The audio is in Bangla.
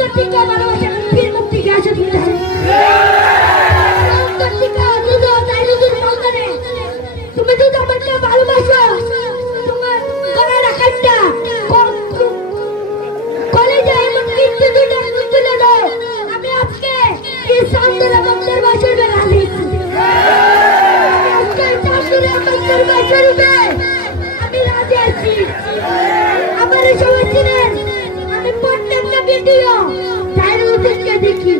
অন্তর থেকে ভালোবাসা ফির মুক্তি গেছে দিতে অন্তর থেকে দুধ তাই দুধের সন্তানে তুমি যদি আমাকে ভালোবাসো তোমার গলায় রাখাটা কলেজে এমন কিন্তু দুটো তুলে দাও আমি আজকে এই সান্দরা বক্তার বছর বেলা দিয়েছি আমি আজকে সান্দরা বক্তার বছর আমি রাজি আছি আমার সবাই ছিলেন আমি প্রত্যেকটা ভিডিও তাইরুদ্দিনকে দেখি